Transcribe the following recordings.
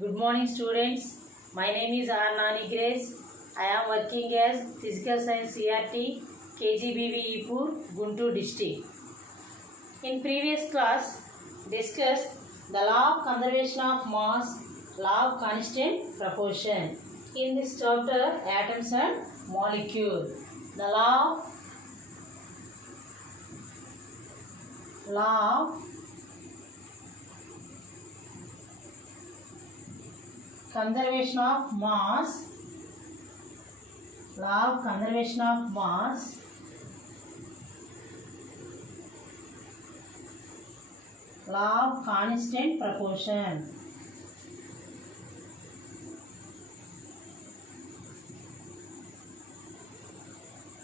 Good morning, students. My name is R. Nani Grace. I am working as Physical Science CRT KGBV Ipur, Guntur district. In previous class, discussed the law of conservation of mass, law of constant proportion. In this chapter, atoms and molecule. The law of conservation of mass, law of conservation of mass, law of constant proportion.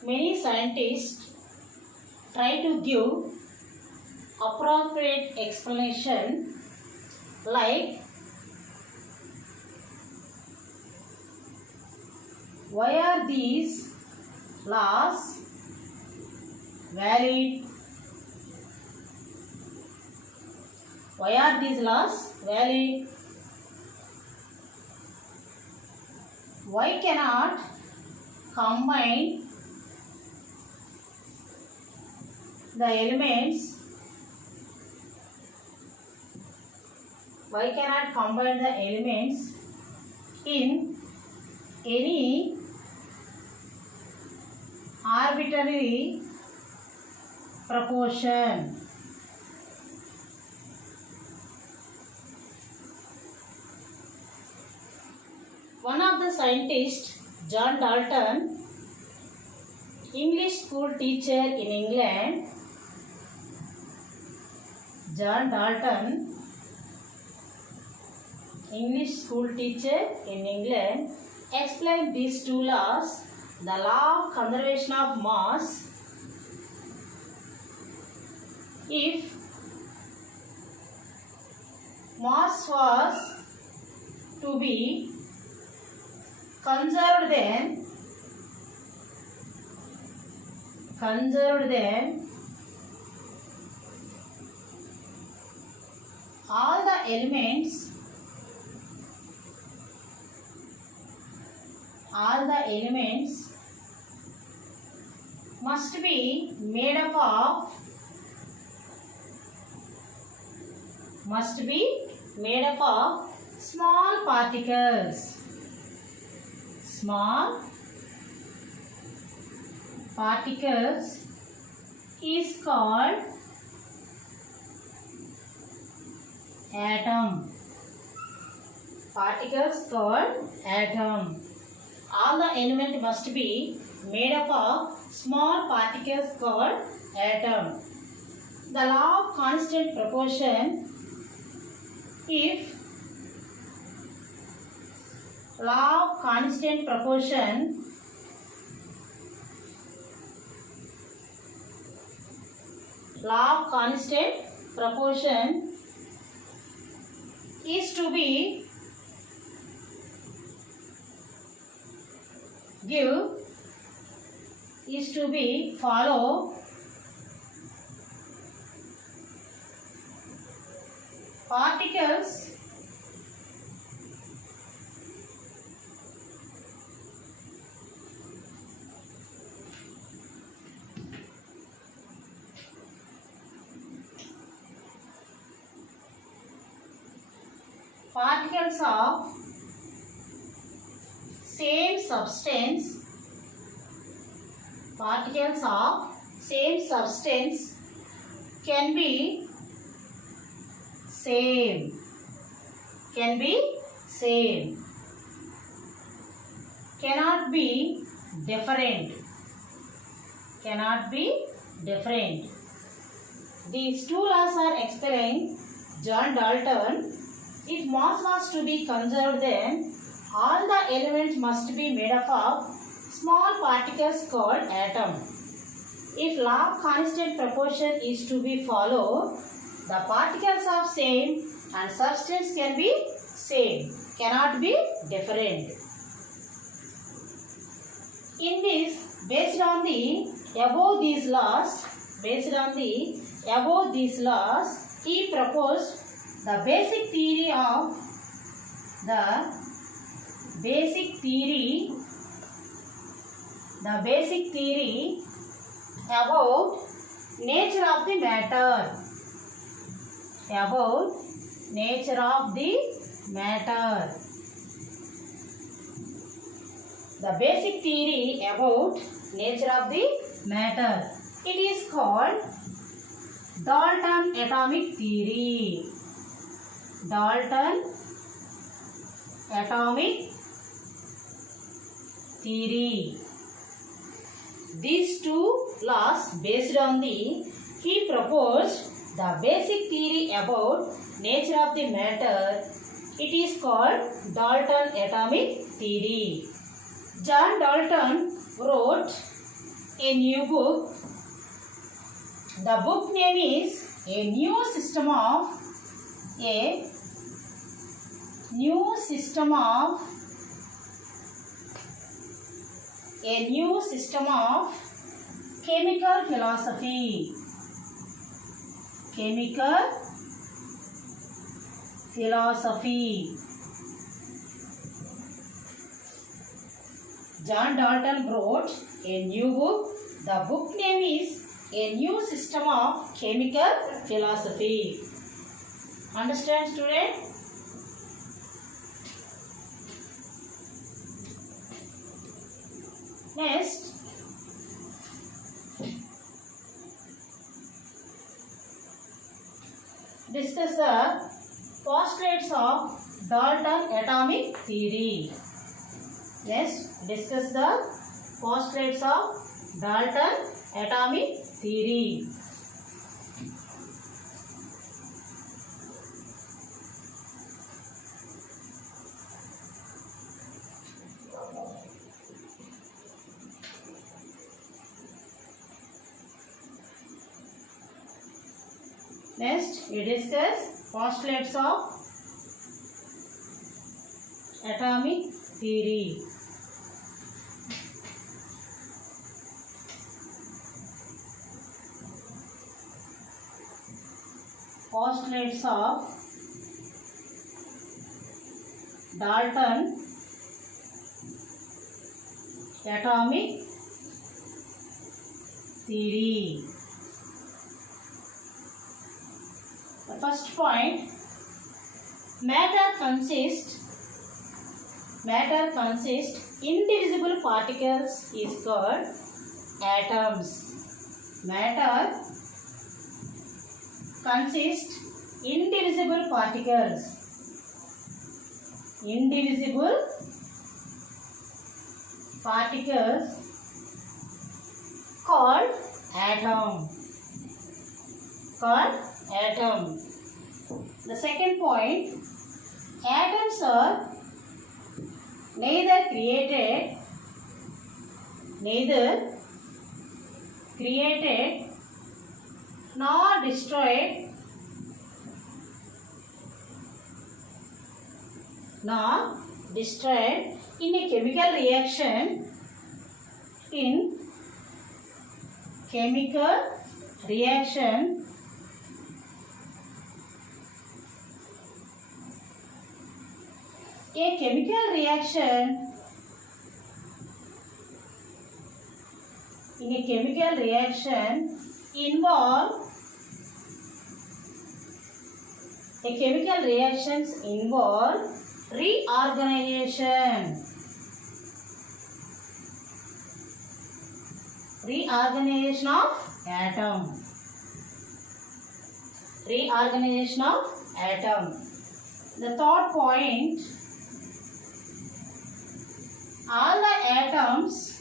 Many scientists try to give appropriate explanation like why are these laws valid? Why are these laws valid? Why cannot combine the elements? Why cannot combine the elements in any arbitrary proportion? One of the scientists, John Dalton, English school teacher in England, John Dalton, English school teacher in England, explained these two laws. The law of conservation of mass: if mass was to be conserved, then all the elements must be made up of small particles. Small particles is called atom. Particles called atom. All the elements must be made up of small particles called atom. The law of constant proportion: if law of constant proportion is to be follow particles of same substance, can be same, cannot be different. These two laws are explained John Dalton. If mass was to be conserved, then all the elements must be made up of small particles called atom. If law of constant proportion is to be followed, the particles of same and substance can be same, cannot be different. In this, based on the above these laws, he proposed the basic theory of the basic theory about nature of the matter. About nature of the matter. The basic theory about nature of the matter. It is called Dalton atomic theory. Dalton atomic theory. These two laws based on the, he proposed the basic theory about nature of the matter. It is called Dalton atomic theory. John Dalton wrote a new book. The book name is A New System of Chemical Philosophy. Chemical Philosophy. John Dalton wrote a new book. The book name is A New System of Chemical Philosophy. Understand, student? Next, discuss the postulates of Dalton atomic theory. Next, discuss the postulates of Dalton atomic theory. Next, we discuss postulates of atomic theory. Postulates of Dalton atomic theory. The first point, matter consists indivisible particles is called atoms. Matter consists indivisible particles. Indivisible particles called atom. The second point, atoms are neither created nor destroyed in a chemical reaction. A chemical reaction involve reorganization of atom. The third point, all the atoms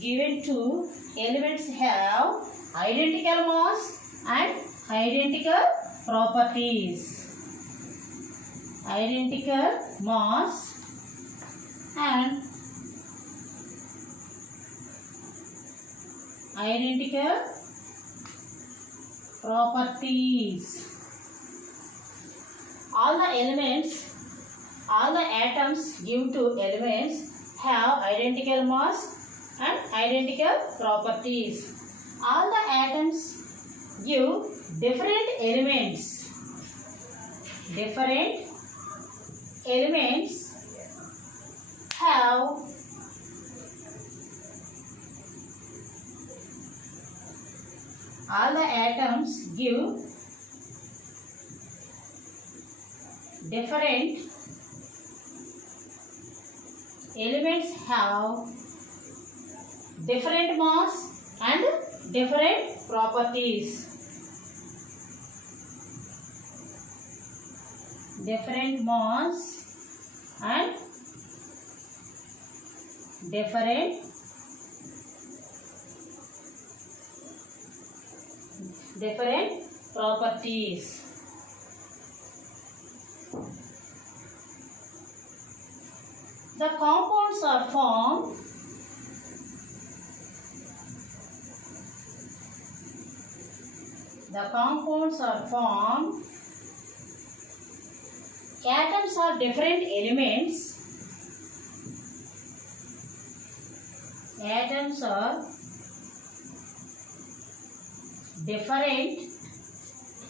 given to elements have identical mass and identical properties. identical properties. All the atoms give to elements have identical mass and identical properties. All the atoms give different elements. Different elements have all the atoms give different elements have different mass and different properties. Different mass and different properties. The compounds are formed atoms are different elements. Atoms are different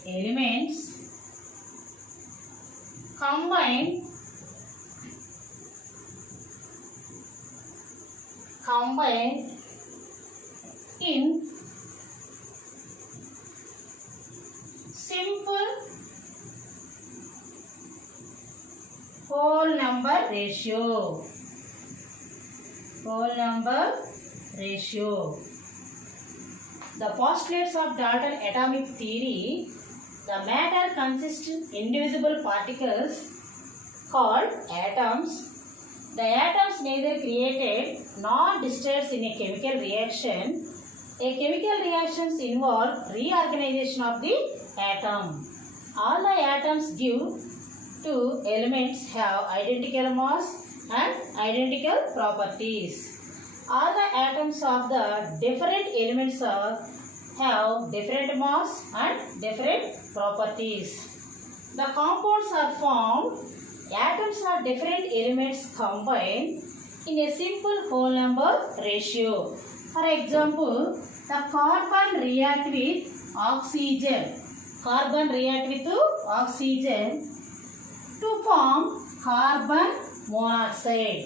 elements combined in simple whole number ratio. The postulates of Dalton atomic theory: the matter consists of indivisible particles called atoms. The atoms neither created nor destroyed in a chemical reaction. A chemical reactions involve reorganization of the atom. All the atoms give to elements have identical mass and identical properties. All the atoms of the different elements have different mass and different properties. The compounds are formed. Atoms are different elements combined in a simple whole number ratio. For example, the carbon react with oxygen. Carbon react with oxygen to form carbon monoxide.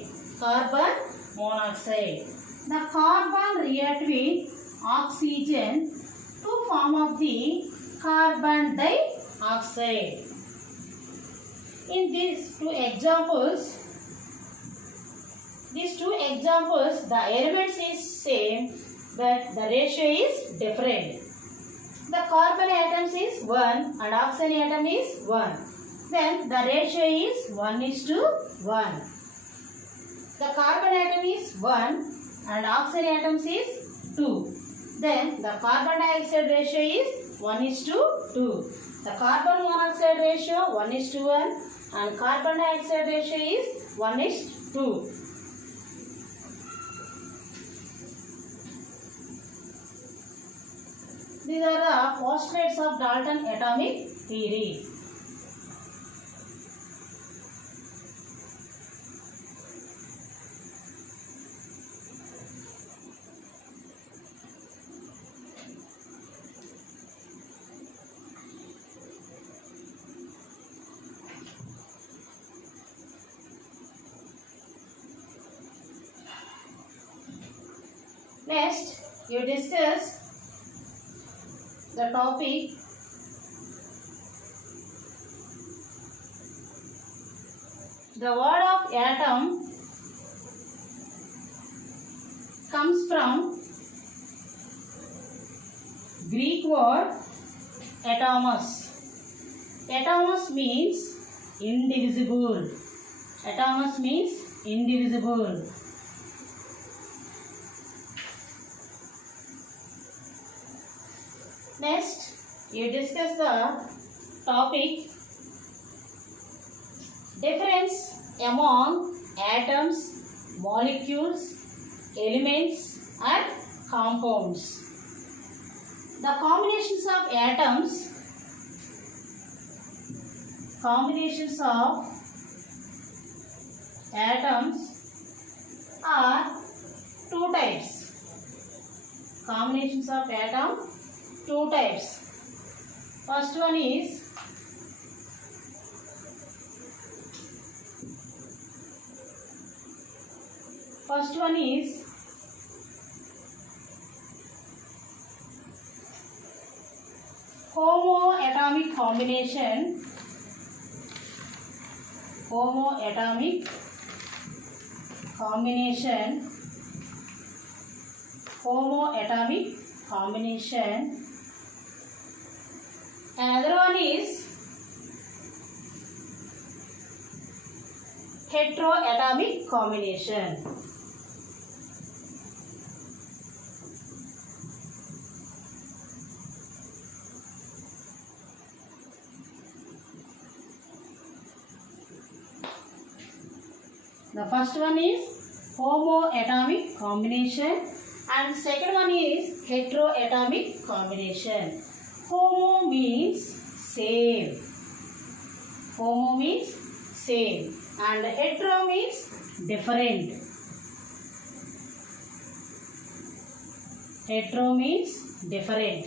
The carbon react with oxygen to form of the carbon dioxide. In these two examples, the elements is same, but the ratio is different. The carbon atoms is 1 and oxygen atom is 1. Then the ratio is 1:1. The carbon atom is 1 and oxygen atoms is 2. Then the carbon dioxide ratio is 1:2. The carbon monoxide ratio 1:1 and carbon dioxide ratio is 1:2. These are the postulates of Dalton atomic theory. Next, you discuss the topic the word of atom comes from Greek word atomos. Atomos means indivisible. Atomos means indivisible. Next, you discuss the topic difference among atoms, molecules, elements and compounds. The combinations of atoms are two types. Combinations of atom, two types. First one is homoatomic combination. Homoatomic combination. Another one is heteroatomic combination. The first one is homoatomic combination and second one is heteroatomic combination. Homo means same. Homo means same and hetero means different. Hetero means different.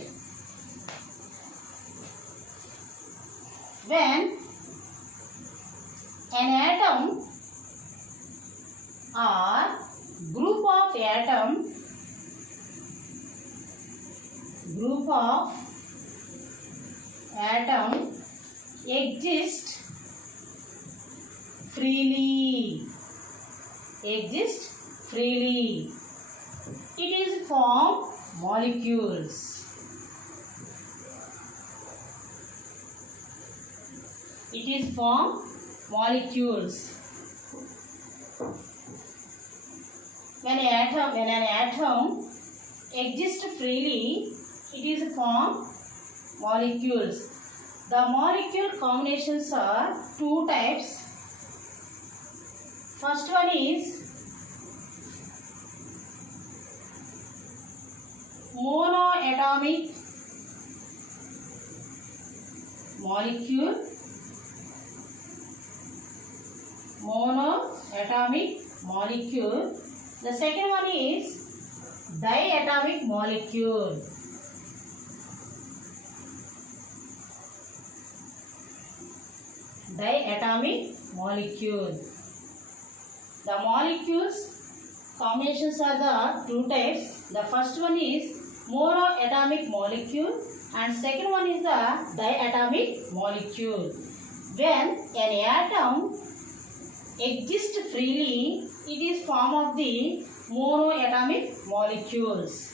When an atom or group of atom exist freely. It is form molecules. When an atom exists freely, it is form molecules. The molecule combinations are two types. First one is monoatomic molecule. The second one is diatomic molecule. The molecules combinations are the two types. The first one is monoatomic molecule and second one is the diatomic molecule. When an atom exists freely, it is form of the monoatomic molecules.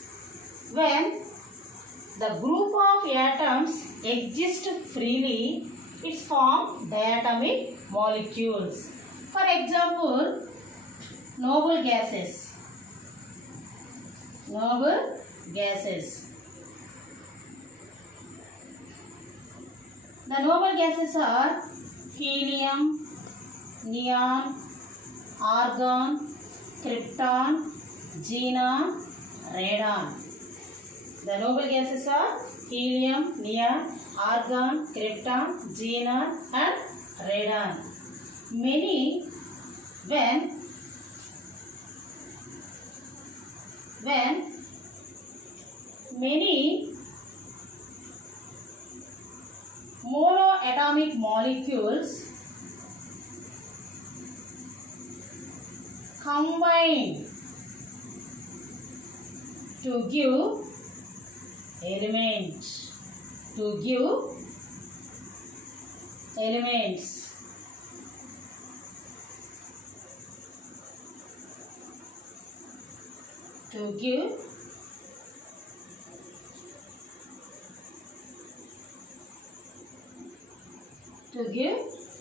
When the group of atoms exist freely, it's form diatomic molecules. For example, noble gases. The noble gases are helium, neon, argon, krypton, xenon, radon. The noble gases are helium, neon, argon, krypton, xenon and radon. When many monoatomic molecules combine to give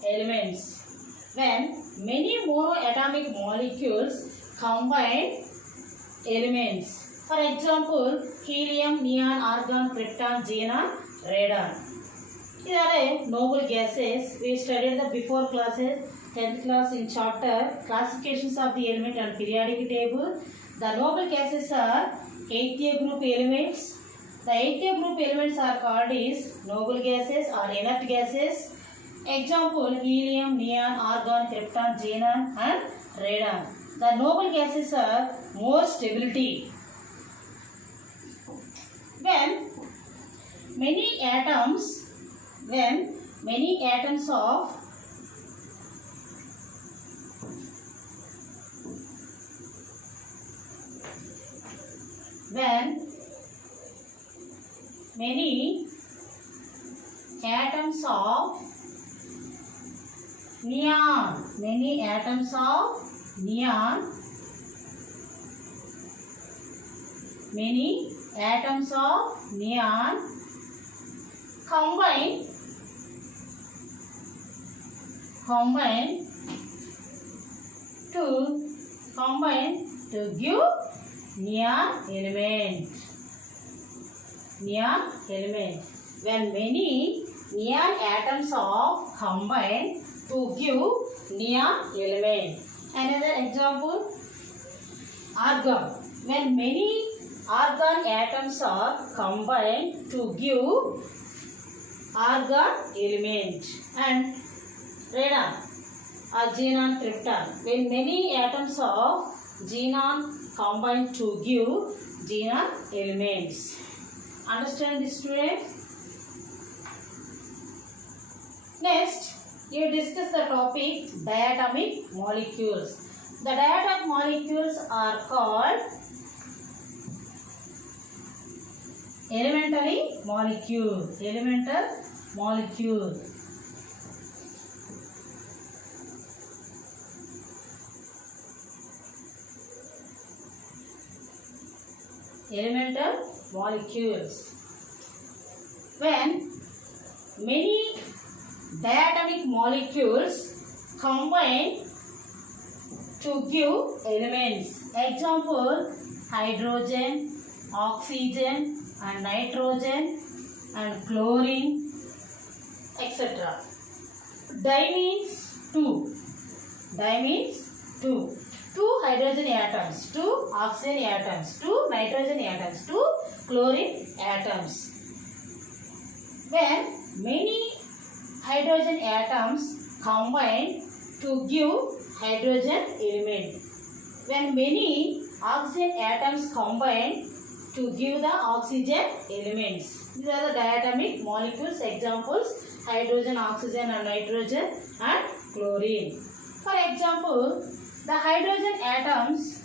elements. When many monoatomic molecules combine elements. For example, helium, neon, argon, krypton, xenon, radon. These are noble gases. We studied the before classes, 10th class in chapter classifications of the element and periodic table. The noble gases are 8th group elements The eighth group elements are called is noble gases or inert gases. Example: helium, neon, argon, krypton, xenon and radon. The noble gases are more stability. When many atoms of many atoms of neon combine to give neon element. When many neon atoms are combined to give neon element. Another example: argon. When many argon atoms are combined to give argon element. And radon or xenon, krypton. When many atoms of xenon combine to give xenon elements. Understand this, students? Next, you discuss the topic diatomic molecules. The diatomic molecules are called elementary molecule. Elemental molecule. Elemental molecules. When many diatomic molecules combine to give elements. Example: hydrogen, oxygen and nitrogen and chlorine, etc. Di means two. Two hydrogen atoms, two oxygen atoms, two nitrogen atoms, two chlorine atoms. When many hydrogen atoms combine to give hydrogen element. When many oxygen atoms combine to give the oxygen elements. These are the diatomic molecules. Examples: hydrogen, oxygen and nitrogen and chlorine. For example, the hydrogen atoms,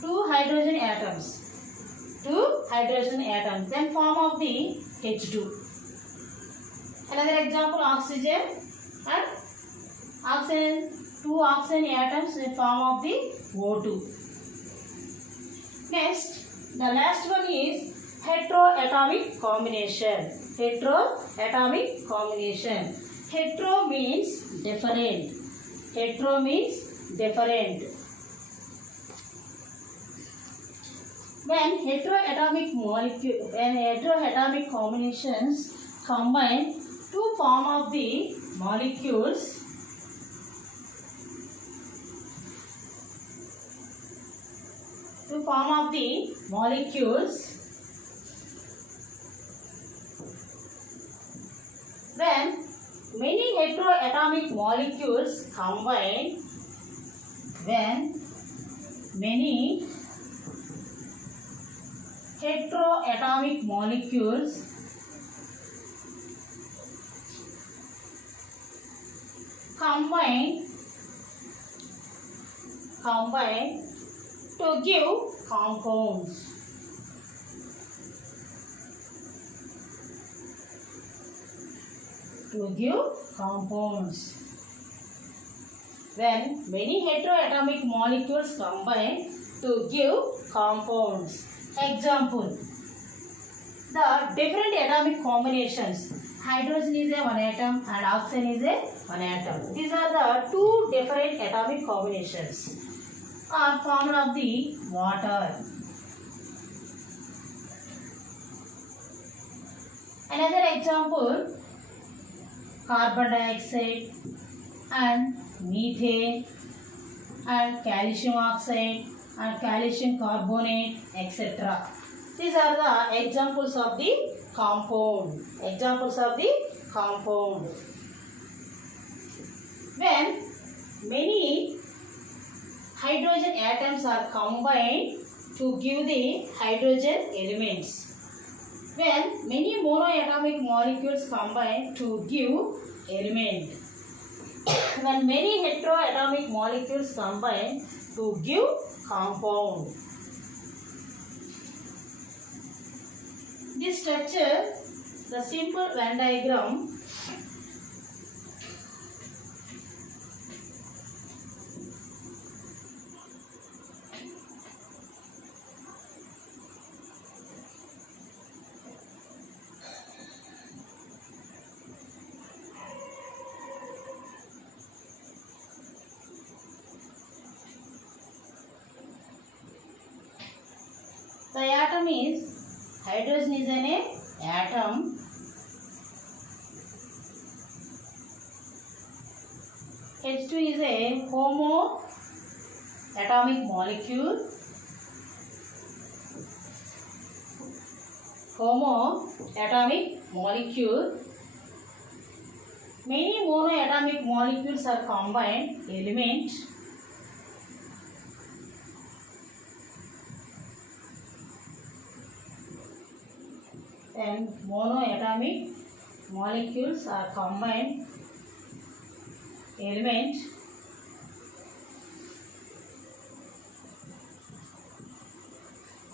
two hydrogen atoms then form of the H2. Another example: oxygen and oxygen, two oxygen atoms in form of the O2. Next, the last one is heteroatomic combination. Heteroatomic combination. Hetero means different. When heteroatomic combinations combine to form of the molecules, when many heteroatomic molecules combine to give compounds. When many heteroatomic molecules combine to give compounds. Example: the different atomic combinations. Hydrogen is a one atom and oxygen is a one atom. These are the two different atomic combinations are formed of the water. Another example: carbon dioxide and methane and calcium oxide and calcium carbonate, etc. These are the examples of the compound. Examples of the compound. When many hydrogen atoms are combined to give the hydrogen elements. When many monoatomic molecules combine to give element. When many heteroatomic molecules combine to give compound. This structure, the simple Venn diagram, the atom is, hydrogen is an atom. H2 is a homoatomic molecule. Homoatomic molecule. Many monoatomic molecules are combined element. And monoatomic molecules are combined element.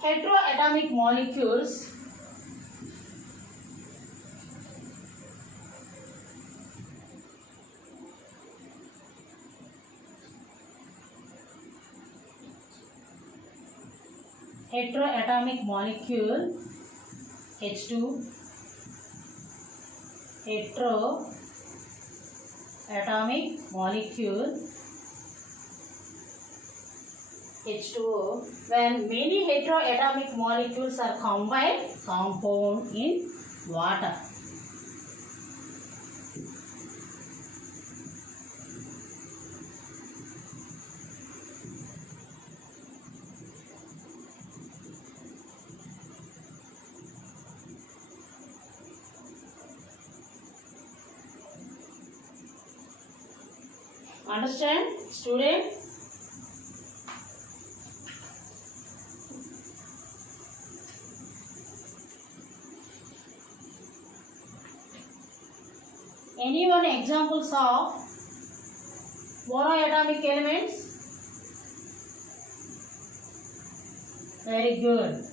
Heteroatomic molecules heteroatomic molecule H2, heteroatomic molecule H2O. When many heteroatomic molecules are combined, compound in water. Understand, student? Any one examples of monoatomic elements? Very good.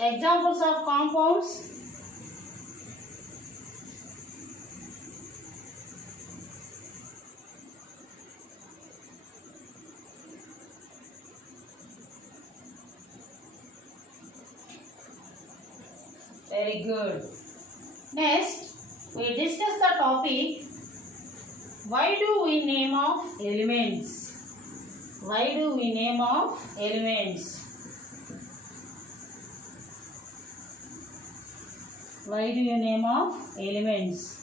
Examples of compounds? Very good. Next, we discuss the topic, why do we name of elements? Why do we name of elements? Why do you name of elements?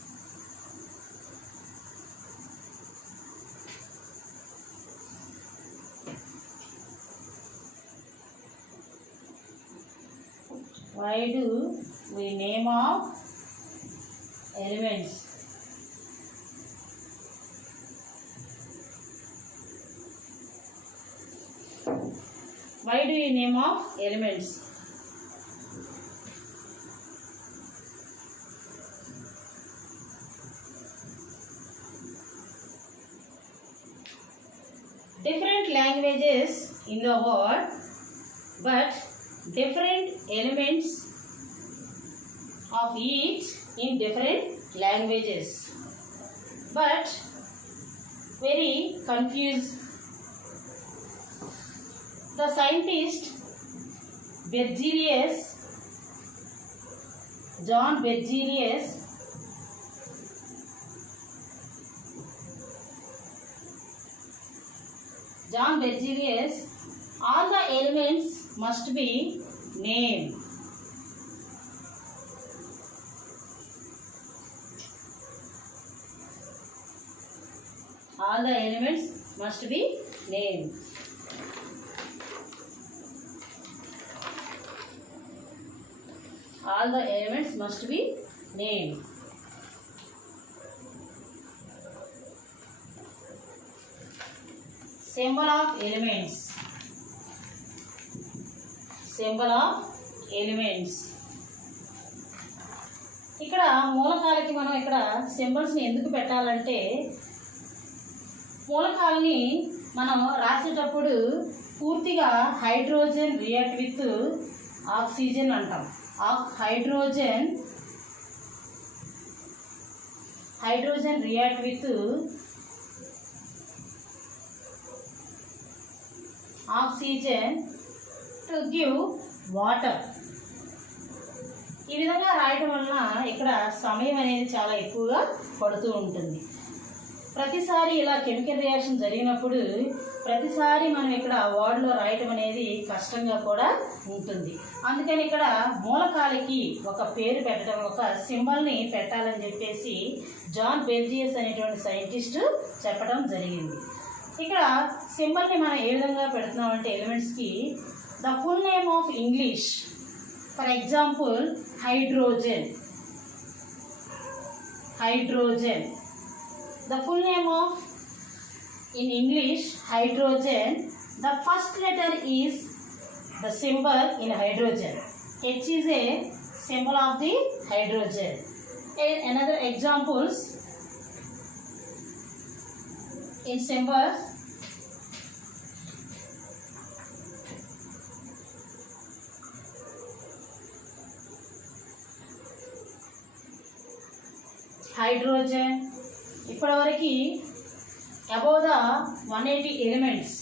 Why do we name of elements? Why do you name of elements? Different languages in the world, but different elements of each in different languages, but very confused. The scientist Berzelius, John Berzelius, all the elements must be named. All the elements must be named. All the elements must be named. Symbol of elements. Symbol of elements. ఇక్కడ మూలకాలకి మనం ఇక్కడ సింబల్స్ని ఎందుకు పెట్టాలంటే మూలకాలని మనం రాసేటప్పుడు పూర్తిగా hydrogen react with oxygen అంటాం. Hydrogen react with oxygen to give water. ఈ విధంగా రాయటం వలన ఇక్కడ సమయం అనేది చాలా ఎక్కువగా పడుతూ ఉంటుంది. ప్రతిసారి ఇలా కెమికల్ రియాక్షన్ జరిగినప్పుడు ప్రతిసారి మనం ఇక్కడ వర్డ్లో రాయటం అనేది కష్టంగా కూడా ఉంటుంది. అందుకని ఇక్కడ మూలకాలకి ఒక పేరు పెట్టడం, ఒక సింబల్ని పెట్టాలని చెప్పేసి జాన్ బెల్జియస్ అనేటువంటి సైంటిస్ట్ చెప్పడం జరిగింది. ఇక్కడ సింబల్ని మనం ఏ విధంగా పెడుతున్నామంటే ఎలిమెంట్స్కి the full name of English. For example hydrogen. The full name of in English hydrogen, the first letter is the symbol in hydrogen. H is a symbol of the hydrogen. And another examples in symbols. Hydrogen ఇప్పటివరకు above the 180 elements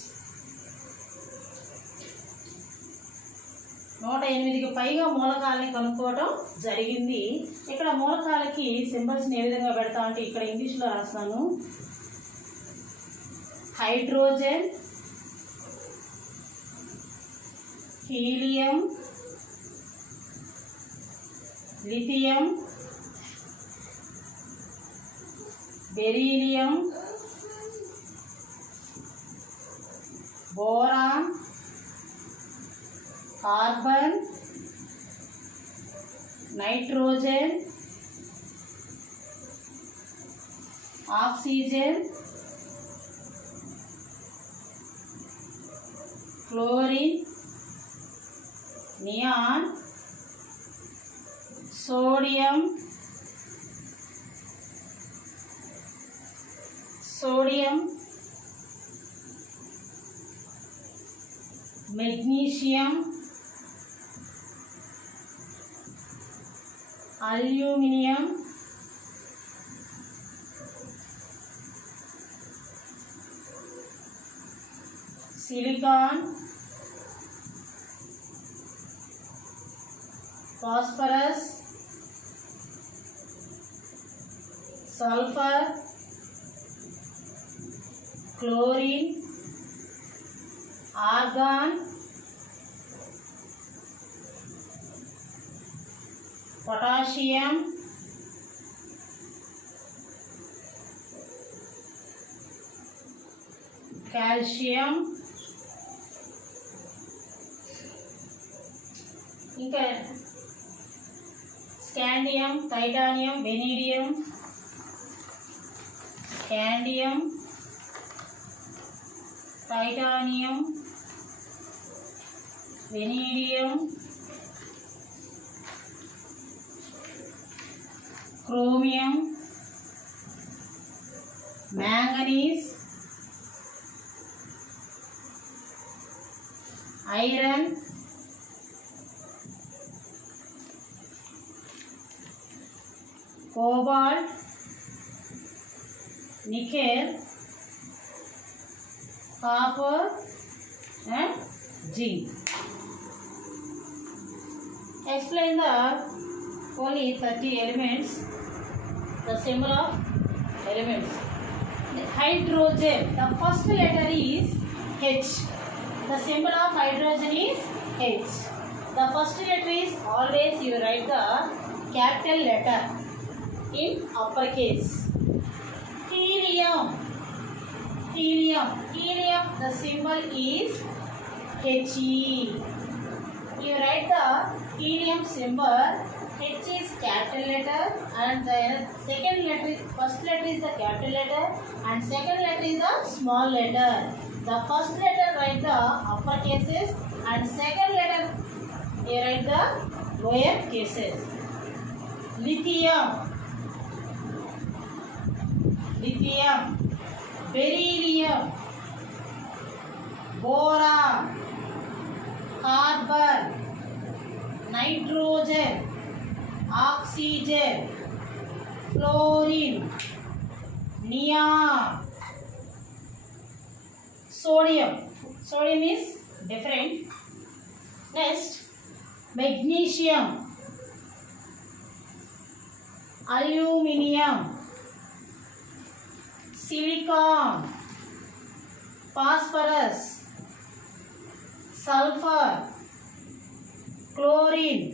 108కి పైగా మూలకాలని కనుక్కోవడం జరిగింది. ఇక్కడ మూలకాలకి సింబల్స్ని ఏ విధంగా పెడతామంటే ఇక్కడ ఇంగ్లీష్లో రాస్తాను. Hydrogen, helium, lithium, beryllium, boron, carbon, nitrogen, oxygen, fluorine, neon, sodium, magnesium, aluminium, silicon, phosphorus, sulphur, chlorine, argon, potassium, calcium, ఇంకా scandium, titanium, vanadium, scandium, titanium, vanadium, chromium, manganese, iron, cobalt, nickel, copper and zinc. Explain the only 30 elements, the symbol of elements. The hydrogen, the first letter is H. The symbol of hydrogen is H. The first letter is always you write the capital letter in uppercase. Helium, Helium. Helium, the symbol is He. You write the helium symbol. H is capital letter and the second letter, first letter is the capital letter and second letter is the small letter. The first letter write the upper cases and second letter you write the lower cases. Lithium. Lithium. Beryllium. Boron. Carbon. Nitrogen. Oxygen. Fluorine. Neon. Sodium. Sodium is different. Next, magnesium. Aluminium. Silicon. Phosphorus. Sulfur. Chlorine.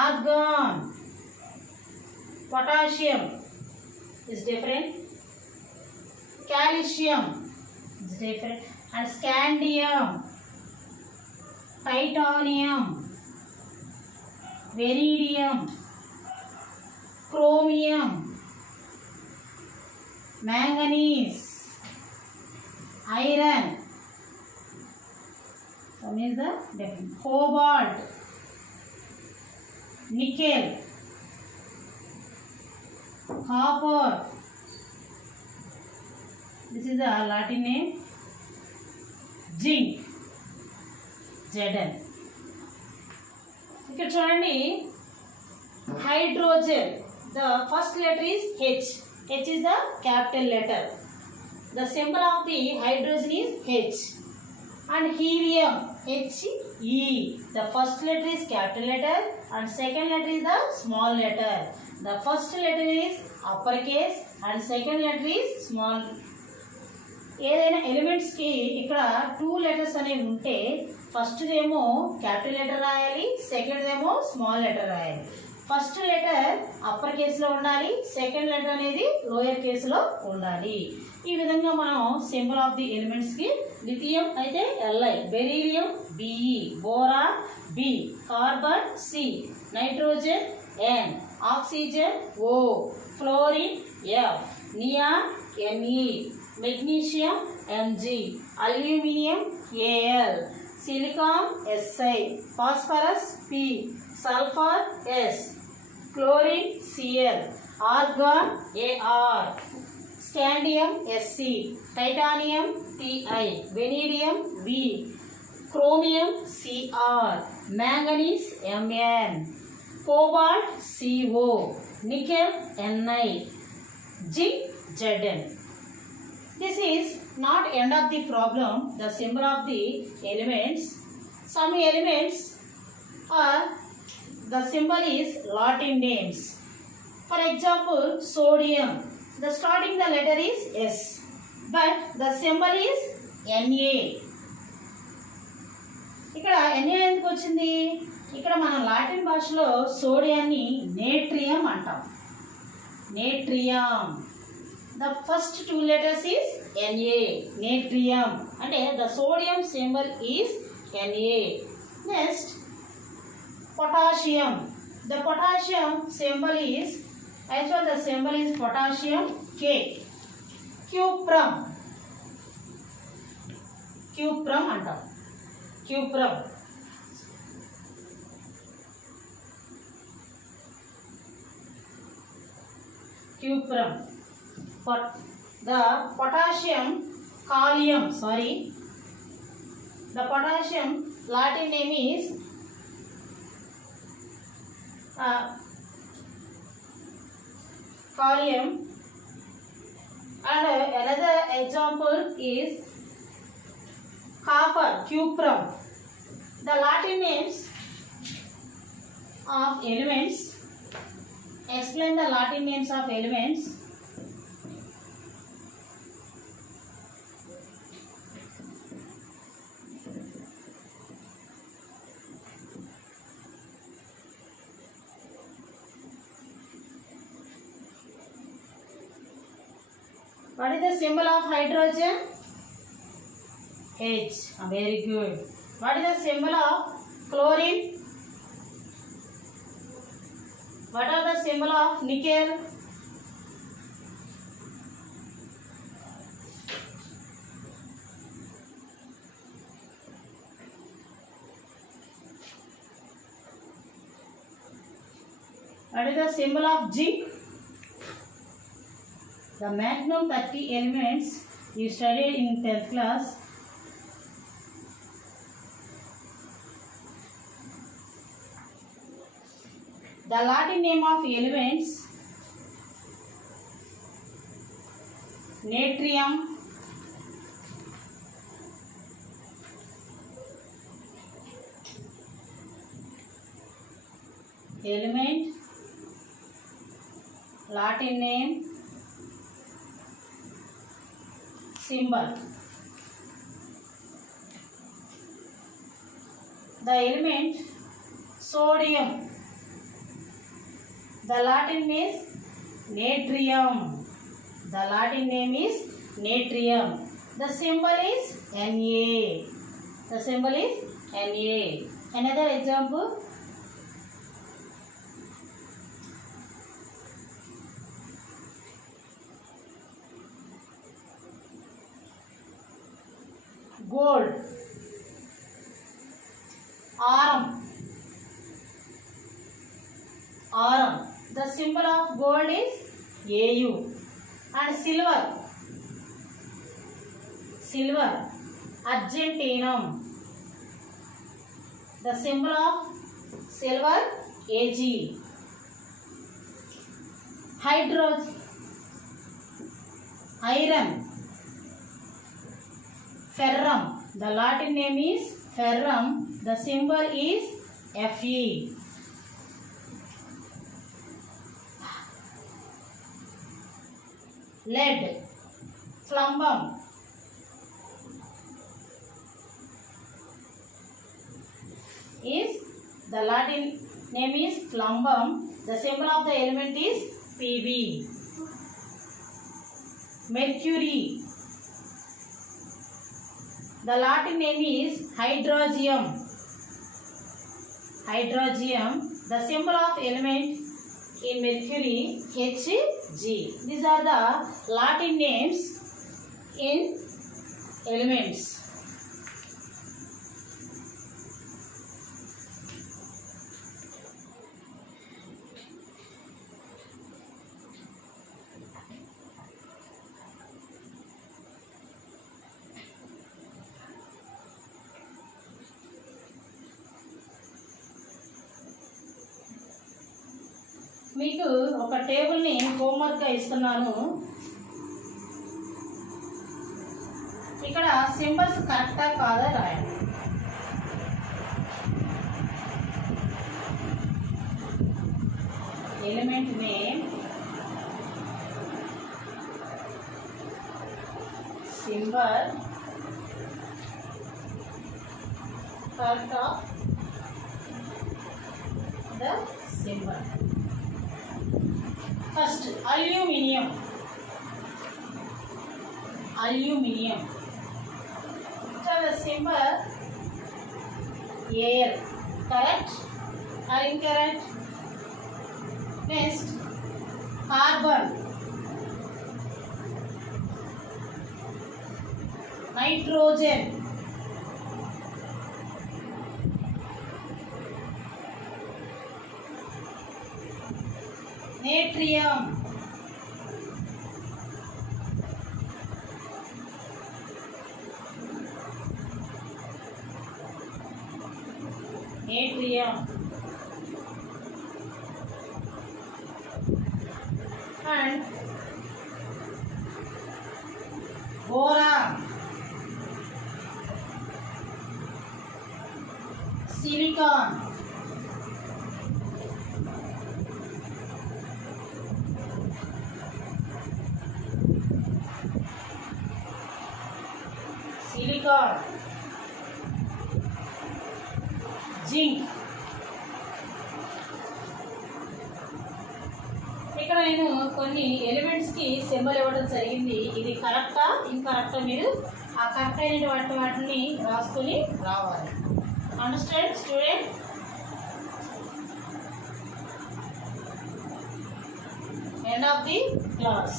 Argon. Potassium is different. Calcium is different. And scandium. Titanium. Vanadium. Chromium. Manganese. Iron. Some is the different. Cobalt. Nickel. Copper. This is the Latin name. Zinc. Zn. ఇక్కడ చూడండి hydrogen. The first letter is H. H is the capital letter. The symbol of the hydrogen is H. And helium, He. The first letter is capital letter and second letter is the small letter. The first letter is uppercase and second letter is small. ఏదైనా elements కి ఇక్కడ 2 letters అనేవి ఉంటే first ఏమో capital letter రాయాలి, second ఏమో small letter రాయాలి. First letter upper కేసులో ఉండాలి, సెకండ్ లెటర్ అనేది లోయర్ కేసులో ఉండాలి. ఈ విధంగా మనం సింబల్ ఆఫ్ ది ఎలిమెంట్స్ కి లిథియం అయితే Li, beryllium Be, boron B, carbon C, nitrogen N, oxygen O, fluorine F, neon Ne, magnesium Mg, aluminium Al, silicon Si, phosphorus P, sulfur S, chlorine Cl, argon Ar, scandium Sc, titanium Ti, vanadium V, chromium Cr, manganese Mn, cobalt Co, nickel Ni, zinc Zn. This is not end of the problem, the symbol of the elements. Some elements are, the symbol is Latin names. For example, sodium. The starting the letter is S, but the symbol is Na. ఇక్కడ Na ఎందుకు వచ్చింది? ఇక్కడ మనం Latin భాషలో సోడియాన్ని natrium అంటాం. Natrium. The first 2 letters is Na, natrium. And the sodium symbol is Na. Next, potassium. The potassium symbol is, actually the symbol is potassium K. Cuprum. Cuprum antam. Cuprum. Cuprum. The potassium kalium, sorry, the potassium Latin name is kalium. And another example is copper, cuprum. The Latin names of elements. Explain the Latin names of elements. What is the symbol of hydrogen? H. Very good. What is the symbol of chlorine? What are the symbol of nickel? What is the symbol of zinc? The maximum 30 elements you studied in 10th class. The Latin name of elements: natrium, element, Latin name, symbol. The element sodium. The Latin name is natrium. The Latin name is natrium. The symbol is Na. The symbol is Na. Another example. Gold. Arum. Arum. The symbol of gold is Au. And silver. Silver. Argentinum. The symbol of silver Ag. Hydrogen. Iron. Ferrum. The Latin name is ferrum. The symbol is Fe. Lead. Plumbum. The Latin name is plumbum. The symbol of the element is Pb. Mercury. The Latin name is hydrogium. Hydrogium. The symbol of element in mercury Hg. These are the Latin names in elements. మీకు ఒక table ని homework గా ఇస్తున్నాను. ఇక్కడ symbols కరెక్టా కాదా రాయండి. Element name, symbol, correct of the symbol. First, aluminium. Aluminium. So the symbol air. Correct or incorrect? Next, carbon. Nitrogen. Natrium. Natrium. And boron. Silicon. Silicon. Zinc. ఇక్కడ నేను కొన్ని ఎలిమెంట్స్కి సింబల్ ఇవ్వడం జరిగింది. ఇది కరెక్టా ఇన్కరెక్టా మీరు ఆ కరెక్ట్ అయిన వాటిని రాసుకొని రావాలి. Understand student? End of the class.